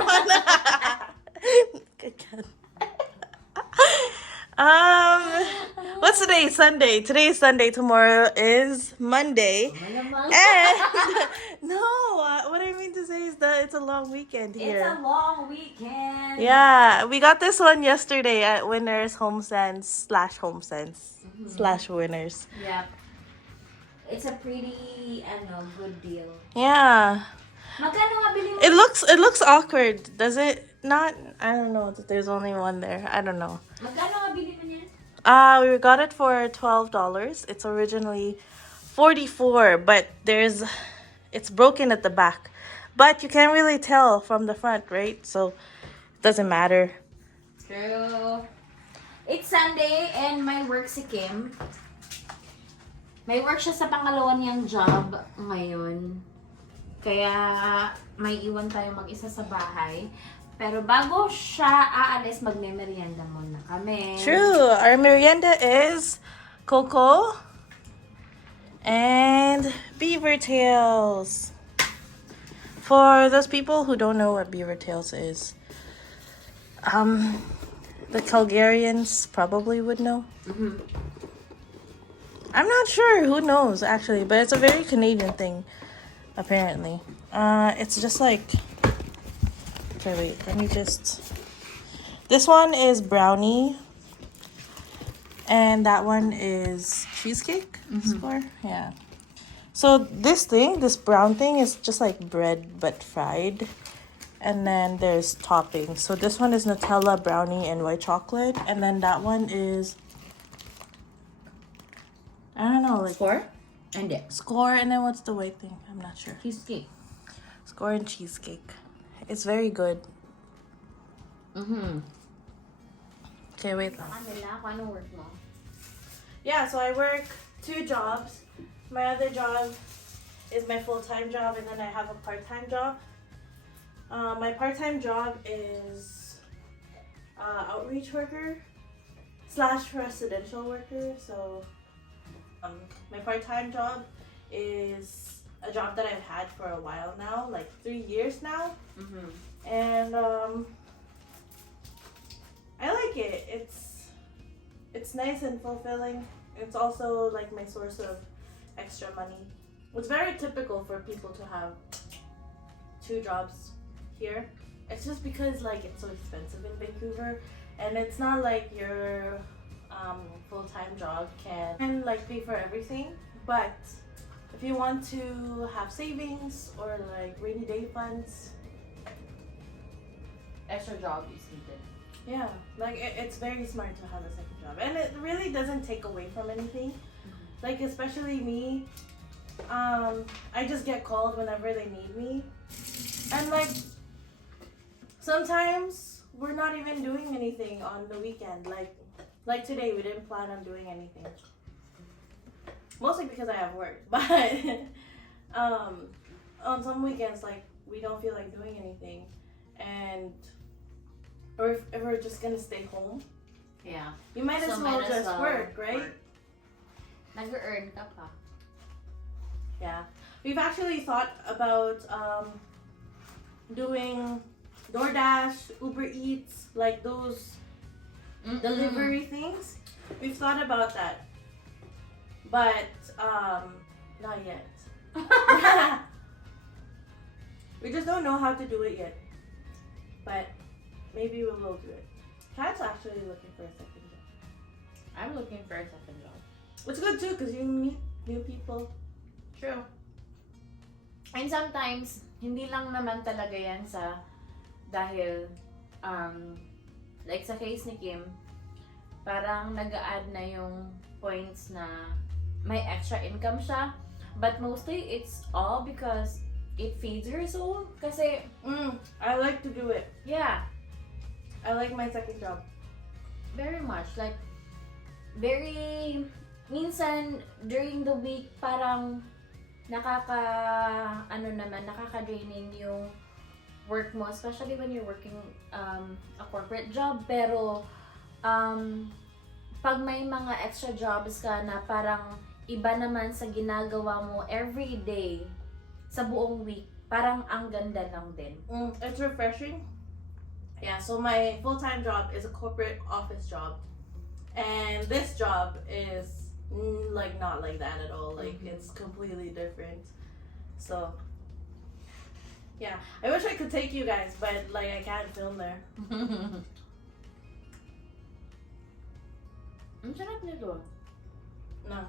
everyone. Good job. What's today? Sunday. Today's Sunday. Tomorrow is Monday. And no, what I mean to say is that it's a long weekend here. It's a long weekend. Yeah, we got this one yesterday at Winners Home Sense slash Winners. Yep. It's a pretty, good deal. Yeah. Magkano nga bili mo? It looks awkward, does it not? I don't know. There's only one there. I don't know. Magkano nga bili mo niyan? We got it for $12. It's originally $44, but it's broken at the back. But you can't really tell from the front, right? So it doesn't matter. True. It's Sunday and may work si Kim. May work siya sa pangalawa niyang job ngayon. Kaya may iwan tayo mag-isa sa bahay. Pero bago siya aalis, magme-merienda muna kami. True. Our merienda is cocoa and beaver tails. For those people who don't know what beaver tails is, the Calgarians probably would know. Mm-hmm. I'm not sure who knows actually, but it's a very Canadian thing, apparently. It's just like, okay, wait, let me just. This one is brownie, and that one is cheesecake. Score, yeah. So this brown thing is just like bread but fried, and then there's toppings. So this one is Nutella, brownie, and white chocolate, and then that one is, I don't know, like Score? And it. Score, and then what's the white thing? I'm not sure. Cheesecake. Score and cheesecake. It's very good. Mm-hmm. Okay, wait. Ano work mo? Yeah, so I work 2 jobs. My other job is my full-time job, and then I have a part-time job. My part-time job is outreach worker / residential worker. So my part-time job is a job that I've had for a while now, like 3 years now. Mm-hmm. And I like it. It's nice and fulfilling. It's also like my source of extra money. It's very typical for people to have 2 jobs here. It's just because like it's so expensive in Vancouver, and it's not like your full-time job can like pay for everything. But if you want to have savings or like rainy day funds, Extra job is needed. yeah, like it's very smart to have a second job, and it really doesn't take away from anything. Like especially me, I just get called whenever they need me, and like sometimes we're not even doing anything on the weekend. Like today, we didn't plan on doing anything, mostly because I have work. But on some weekends, like we don't feel like doing anything, or if we're just gonna stay home, Yeah. you might as well just work, right? Nag-earn ka pa. Yeah. We've actually thought about doing DoorDash, Uber Eats, like those delivery things. We've thought about that. But not yet. We just don't know how to do it yet. But maybe we will do it. Kat's actually looking for a second job. I'm looking for a second job. It's good too because you meet new people. True. And sometimes, hindi lang naman talaga yan dahil, like sa case ni Kim, parang nag-a-add na yung points na may extra income siya. But mostly, it's all because it feeds her soul. Kasi, I like to do it. yeah, I like my second job. very much. Like, minsan, during the week, parang nakaka-draining yung work mo, especially when you're working a corporate job. Pero, pag may mga extra jobs ka na parang iba naman sa ginagawa mo every day sa buong week, parang ang ganda lang din. It's refreshing. Yeah, so my full-time job is a corporate office job. And this job is like not like that at all. Like it's completely different. So yeah, I wish I could take you guys, but like I can't film there. Ang sarap nito. No.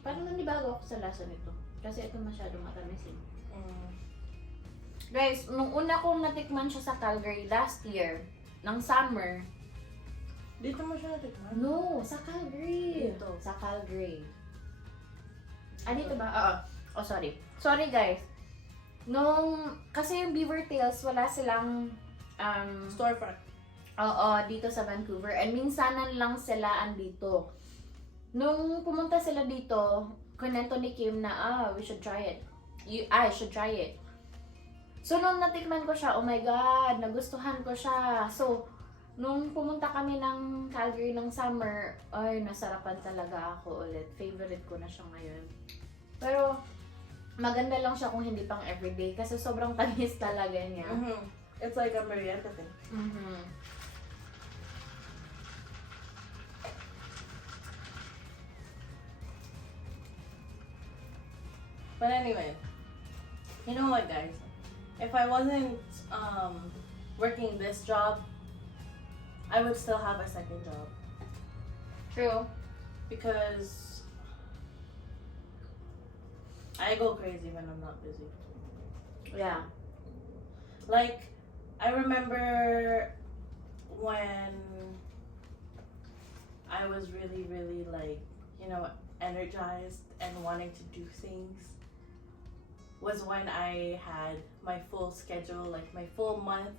Parang nanibago ako sa lasa nito. Kasi ito masyado matamis eh. Guys, nung una kong natikman siya sa Calgary last year, ng summer. Dito mo siya natikman? No, sa Calgary. Dito. Sa Calgary. Dito ba? Oo. Oh, sorry. Sorry guys. Kasi yung Beaver Tails, wala silang Storefront. oo, dito sa Vancouver. And minsanan lang sila andito. Nung pumunta sila dito, kunento ni Kim na, we should try it. I should try it. So, nung natikman ko siya, oh my God, nagustuhan ko siya. So, nung pumunta kami ng Calgary ng summer, ay, nasarapan talaga ako ulit. Favorite ko na siya ngayon. Pero, maganda lang siya kung hindi pang everyday kasi sobrang tamis talaga niya. It's like a merienda thing. But anyway, you know what, guys? If I wasn't working this job, I would still have a second job. True. Because I go crazy when I'm not busy. Yeah. Like, I remember when I was really, really like, you know, energized and wanting to do things was when I had my full schedule, like my full month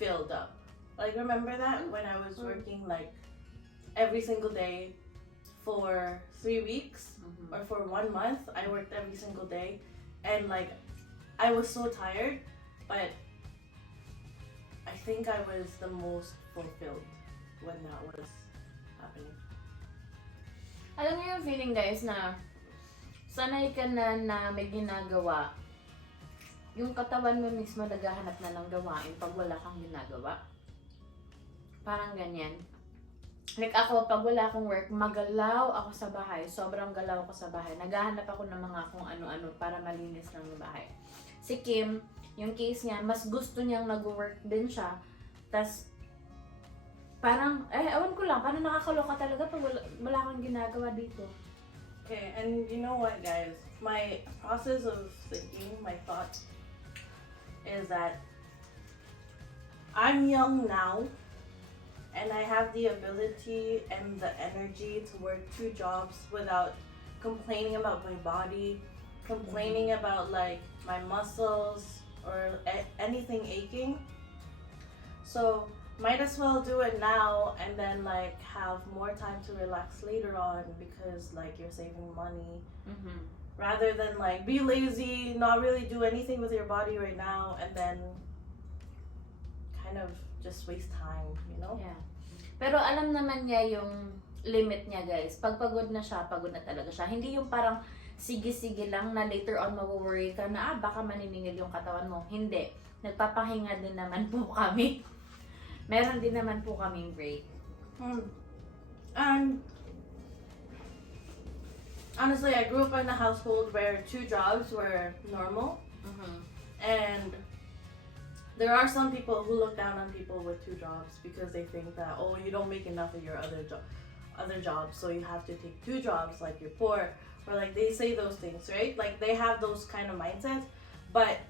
filled up. Like, remember that when I was working like every single day for 3 weeks or for 1 month, I worked every single day, and like I was so tired, but I think I was the most fulfilled when that was happening. Alam niyo yung feeling, guys, na sanay ka na may ginagawa. Yung katawan mo mismo naghahanap na ng gawain pag wala kang ginagawa. Parang ganyan. Like ako, pag wala akong work, magalaw ako sa bahay. Sobrang galaw ako sa bahay. Naghahanap ako ng mga kung ano-ano para malinis lang yung bahay. Si Kim, yung case niya, mas gusto niyang nag-work din siya. Tas parang, awan ko lang, parang nakakaloka talaga pag wala kang ginagawa dito. Okay, and you know what, guys? My process of thinking, my thought is that I'm young now, and I have the ability and the energy to work 2 jobs without complaining about my body, complaining about like my muscles or anything aching. So might as well do it now and then like have more time to relax later on, because like you're saving money, rather than like be lazy, not really do anything with your body right now, and then kind of just waste time, you know? Yeah. Pero alam naman niya yung limit niya, guys. Pag pagod na siya, pagod na talaga siya. Hindi yung parang sige-sige lang na later on mawo-worry ka na baka maniningil yung katawan mo. Hindi. Nagpapahinga din naman po kami. Meron din naman po kaming break. And honestly, I grew up in a household where 2 jobs were normal. And there are some people who look down on people with 2 jobs because they think that, oh, you don't make enough of your other jobs, so you have to take 2 jobs, like you're poor, or like they say those things, right? Like they have those kind of mindsets. But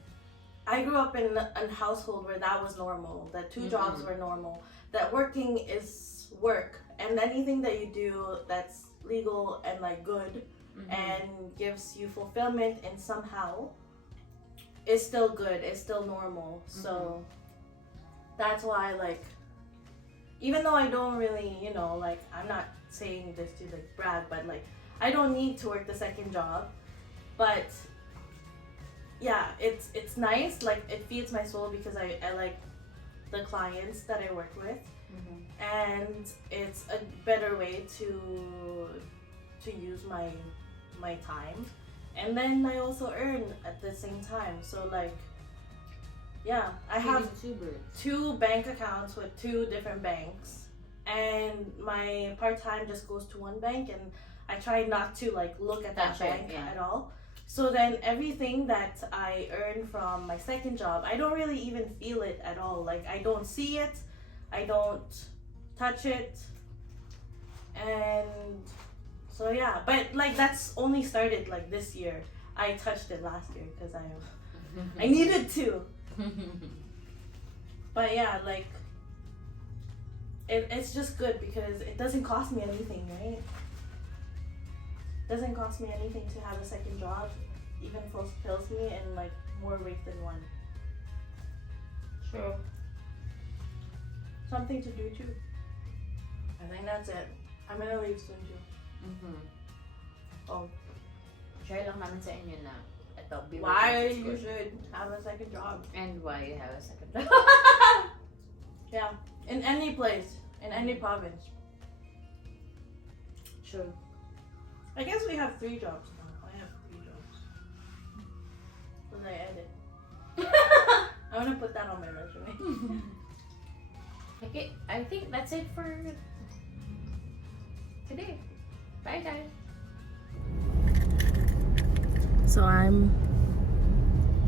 I grew up in a household where that was normal, that 2 jobs were normal, that working is work, and anything that you do that's legal and like good and gives you fulfillment in somehow is still good, is still normal. So that's why, like, even though I don't really, you know, like, I'm not saying this to like brag, but like I don't need to work the second job, but yeah, it's nice, like it feeds my soul because I like the clients that I work with, and it's a better way to use my time and then I also earn at the same time. So like, yeah, I have two bank accounts with two different banks, and my part-time just goes to one bank, and I try not to like look at that bank at all. So then everything that I earn from my second job, I don't really even feel it at all. Like I don't see it, I don't touch it, and so yeah. But like that's only started like this year. I touched it last year because I needed to. But yeah, like it's just good because it doesn't cost me anything, right? Doesn't cost me anything to have a second job, even fulfills me in like more ways than one. True. Something to do too. I think that's it. I'm gonna leave soon too. Oh. Share lang namin sa inyo na ito, why you should have a second job. And why you have a second job. Yeah. In any place. In any province. True. I guess we have 3 jobs now. I have 3 jobs. When I edit. I want to put that on my resume. Okay, I think that's it for today. Bye guys. So I'm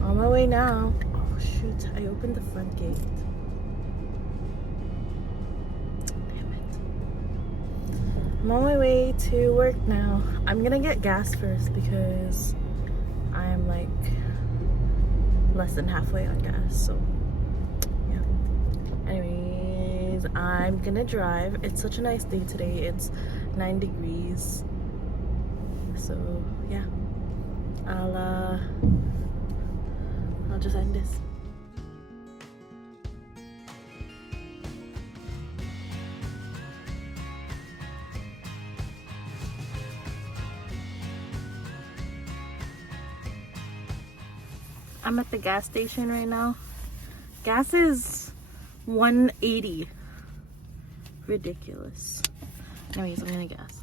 on my way now. Oh shoot, I opened the front gate. I'm on my way to work now. I'm gonna get gas first because I'm like less than halfway on gas, so yeah. Anyways, I'm gonna drive. It's such a nice day today. It's 9 degrees. So yeah. I'll just end this. I'm at the gas station right now. Gas is $1.80. Ridiculous. Anyways, I'm gonna gas.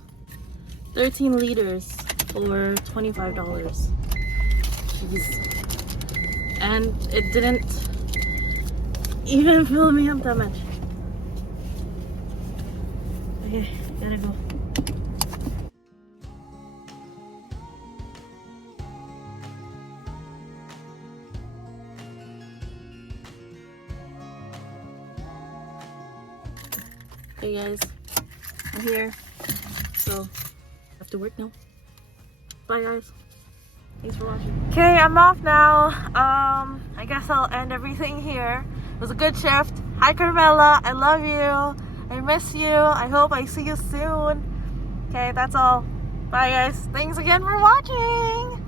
13 liters for $25. Jeez. And it didn't even fill me up that much. Okay, gotta go. Hey guys, I'm here, so I have to work now. Bye guys, thanks for watching. Okay, I'm off now. I guess I'll end everything here. It was a good shift. Hi Carmela, I love you. I miss you. I hope I see you soon. Okay, that's all. Bye guys, thanks again for watching.